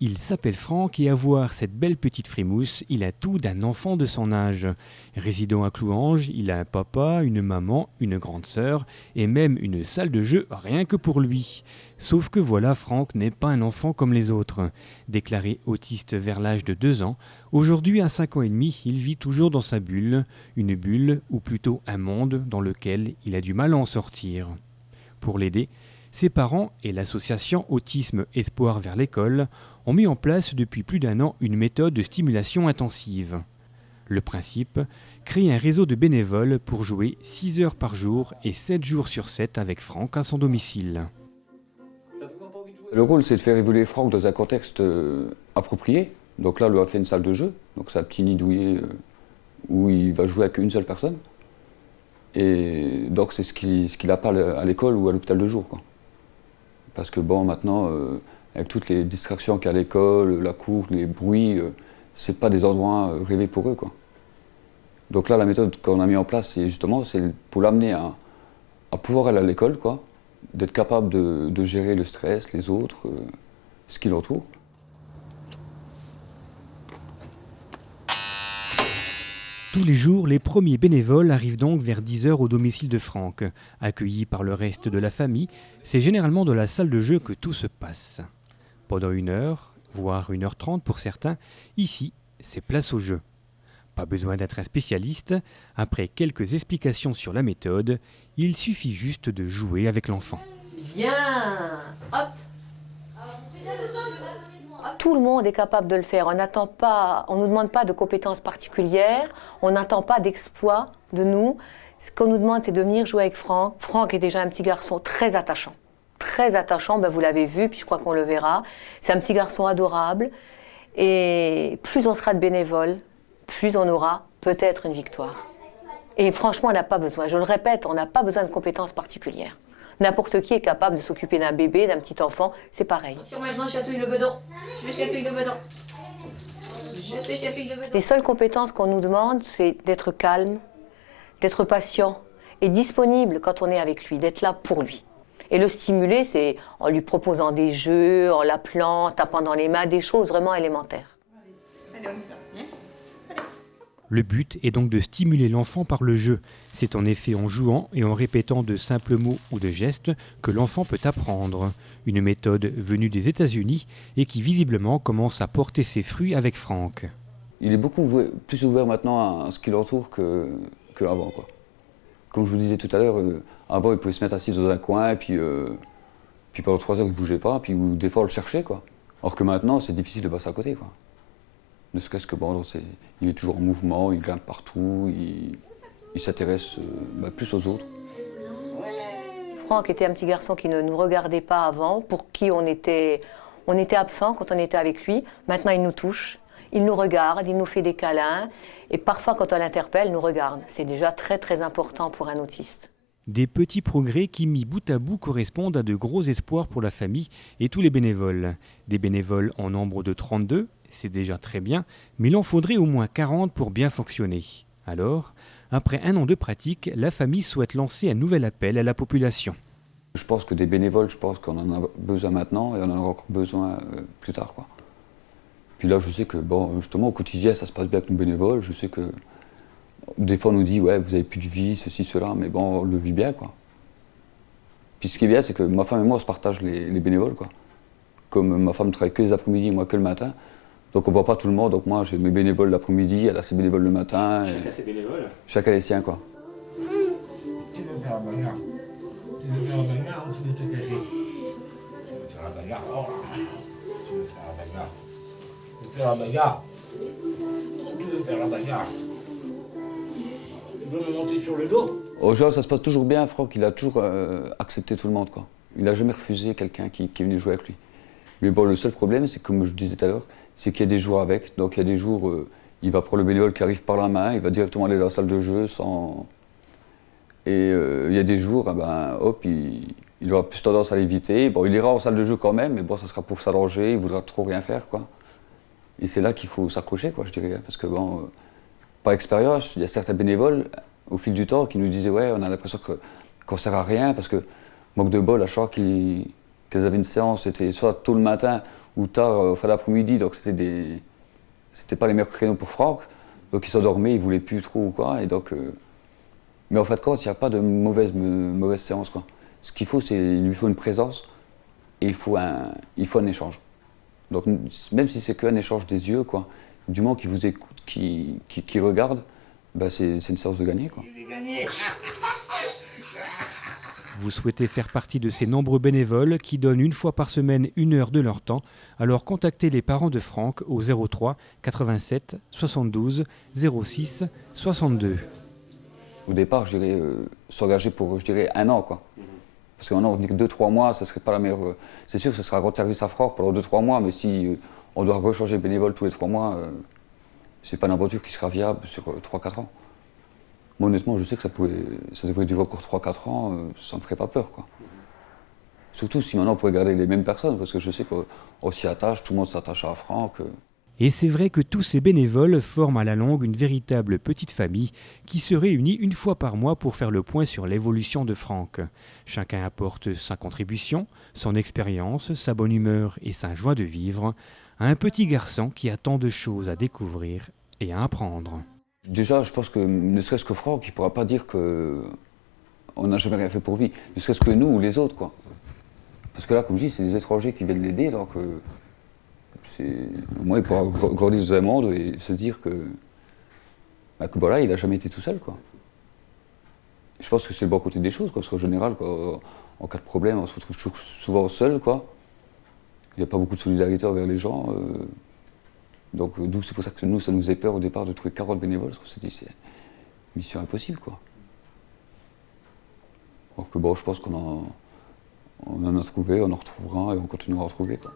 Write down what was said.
Il s'appelle Franck et à voir cette belle petite frimousse, il a tout d'un enfant de son âge. Résidant à Clouange, il a un papa, une maman, une grande sœur et même une salle de jeu rien que pour lui. Sauf que voilà, Franck n'est pas un enfant comme les autres. Déclaré autiste vers l'âge de 2 ans, aujourd'hui à 5 ans et demi, il vit toujours dans sa bulle, une bulle ou plutôt un monde dans lequel il a du mal à en sortir. Pour l'aider, ses parents et l'association Autisme Espoir vers l'école ont mis en place depuis plus d'1 an une méthode de stimulation intensive. Le principe, créer un réseau de bénévoles pour jouer 6 heures par jour et 7 jours sur 7 avec Franck à son domicile. Le rôle, c'est de faire évoluer Franck dans un contexte approprié. Donc là, on lui a fait une salle de jeu, donc c'est un petit nid douillet où il va jouer avec une seule personne. Et donc c'est ce qu'il n'a pas à l'école ou à l'hôpital de jour, quoi. Parce que bon, maintenant, avec toutes les distractions qu'il y a à l'école, la cour, les bruits, c'est pas des endroits rêvés pour eux, quoi. Donc là, la méthode qu'on a mis en place, c'est justement pour l'amener à pouvoir aller à l'école, quoi, d'être capable de gérer le stress, les autres, ce qui l'entoure. Tous les jours, les premiers bénévoles arrivent donc vers 10 heures au domicile de Franck. Accueillis par le reste de la famille, c'est généralement dans la salle de jeu que tout se passe. Pendant 1 heure, voire 1h30 pour certains, ici, c'est place au jeu. Pas besoin d'être un spécialiste, après quelques explications sur la méthode, il suffit juste de jouer avec l'enfant. Bien, hop. Tout le monde est capable de le faire. On ne nous demande pas de compétences particulières, on n'attend pas d'exploits de nous. Ce qu'on nous demande, c'est de venir jouer avec Franck. Franck est déjà un petit garçon très attachant. Très attachant, ben vous l'avez vu, puis je crois qu'on le verra. C'est un petit garçon adorable. Et plus on sera de bénévoles, plus on aura peut-être une victoire. Et franchement, on n'a pas besoin, je le répète, on n'a pas besoin de compétences particulières. N'importe qui est capable de s'occuper d'un bébé, d'un petit enfant, c'est pareil. Attention, maintenant, je chatouille le bedon. Je chatouille le bedon. Je chatouille le bedon. Les seules compétences qu'on nous demande, c'est d'être calme, d'être patient et disponible quand on est avec lui, d'être là pour lui. Et le stimuler, c'est en lui proposant des jeux, en l'appelant, en tapant dans les mains, des choses vraiment élémentaires. Allez, on y va. Viens. Le but est donc de stimuler l'enfant par le jeu. C'est en effet en jouant et en répétant de simples mots ou de gestes que l'enfant peut apprendre. Une méthode venue des États-Unis et qui visiblement commence à porter ses fruits avec Franck. Il est beaucoup plus ouvert maintenant à ce qui l'entoure qu'avant, quoi. Comme je vous disais tout à l'heure, avant il pouvait se mettre assis dans un coin et puis pendant 3 heures il ne bougeait pas, puis ou des fois on le cherchait, quoi. Alors que maintenant c'est difficile de passer à côté, quoi. Ne serait-ce que bon, il est toujours en mouvement, il grimpe partout, il s'intéresse plus aux autres. Franck était un petit garçon qui ne nous regardait pas avant, pour qui on était absent quand on était avec lui. Maintenant il nous touche, il nous regarde, il nous fait des câlins et parfois quand on l'interpelle, il nous regarde. C'est déjà très très important pour un autiste. Des petits progrès qui, mis bout à bout, correspondent à de gros espoirs pour la famille et tous les bénévoles. Des bénévoles en nombre de 32, c'est déjà très bien, mais il en faudrait au moins 40 pour bien fonctionner. Alors, après 1 an de pratique, la famille souhaite lancer un nouvel appel à la population. Je pense que des bénévoles, je pense qu'on en a besoin maintenant et on en aura encore besoin plus tard, quoi. Puis là, je sais que, bon, justement, au quotidien, ça se passe bien avec nos bénévoles. Je sais que des fois, on nous dit, ouais, vous avez plus de vie, ceci, cela, mais bon, on le vit bien, quoi. Puis ce qui est bien, c'est que ma femme et moi, on se partage les bénévoles, quoi. Comme ma femme travaille que les après-midi, moi que le matin. Donc on ne voit pas tout le monde, donc moi j'ai mes bénévoles l'après-midi, elle a ses bénévoles le matin. Chacun ses bénévoles. Chacun les siens, quoi. Tu veux faire la bagarre? Tu veux faire la bagarre ou tu veux te cacher? Tu veux faire la bagarre? Oh là. Tu veux faire la bagarre? Tu veux faire la bagarre? Tu veux faire la bagarre? Tu veux me monter sur le dos? Au genre, ça se passe toujours bien, Franck, il a toujours accepté tout le monde, quoi. Il n'a jamais refusé quelqu'un qui est venu jouer avec lui. Mais bon, le seul problème, c'est comme je disais tout à l'heure, c'est qu'il y a des jours avec. Donc il y a des jours, il va prendre le bénévole qui arrive par la main, il va directement aller dans la salle de jeu sans... Et il y a des jours, hop, il aura plus tendance à l'éviter. Bon, il ira en salle de jeu quand même, mais bon, ça sera pour s'allonger, il voudra trop rien faire, quoi. Et c'est là qu'il faut s'accrocher, quoi, je dirais. Parce que bon, par expérience, il y a certains bénévoles, au fil du temps, qui nous disaient, ouais, on a l'impression qu'on ne sert à rien, parce que, manque de bol, à chaque fois qu'elles avaient une séance, c'était soit tôt le matin, ou tard, fin d'après-midi, donc c'était pas les meilleurs créneaux pour Franck. Donc il s'endormait, il voulait plus trop ou quoi. Et donc, mais en fait, quand il n'y a pas de mauvaise séance, quoi. Ce qu'il faut, c'est il lui faut une présence et il faut un échange. Donc même si c'est qu'un échange des yeux, quoi, du moment qu'il vous écoute, qu'il regarde, bah, c'est une séance de gagner, quoi. Vous souhaitez faire partie de ces nombreux bénévoles qui donnent une fois par semaine 1 heure de leur temps, alors contactez les parents de Franck au 03 87 72 06 62. Au départ, je dirais s'engager pour, je dirais, 1 an, quoi. Parce que maintenant, on venir que 2-3 mois, ça serait pas la meilleure. C'est sûr que ce sera rendre service à Franck pendant 2-3 mois, mais si on doit rechanger bénévole tous les 3 mois, c'est pas une aventure qui sera viable sur 3-4 ans. Moi, honnêtement, je sais que ça devrait durer encore 3-4 ans, ça me ferait pas peur, quoi. Surtout si maintenant on pourrait garder les mêmes personnes, parce que je sais qu'on s'y attache, tout le monde s'attache à Franck. Et c'est vrai que tous ces bénévoles forment à la longue une véritable petite famille qui se réunit 1 fois par mois pour faire le point sur l'évolution de Franck. Chacun apporte sa contribution, son expérience, sa bonne humeur et sa joie de vivre à un petit garçon qui a tant de choses à découvrir et à apprendre. Déjà, je pense que ne serait-ce que Franck, il ne pourra pas dire qu'on n'a jamais rien fait pour lui, ne serait-ce que nous ou les autres, quoi. Parce que là, comme je dis, c'est des étrangers qui viennent l'aider, donc au moins il pourra grandir dans un monde et se dire que voilà, il n'a jamais été tout seul, quoi. Je pense que c'est le bon côté des choses, quoi, parce qu'en général, quoi, en cas de problème, on se retrouve toujours souvent seul, quoi. Il n'y a pas beaucoup de solidarité envers les gens. Donc c'est pour ça que nous, ça nous faisait peur au départ de trouver 40 bénévoles, parce qu'on s'est dit c'est mission impossible, quoi. Alors que bon, je pense qu'on en a trouvé, on en retrouvera et on continuera à en trouver, quoi.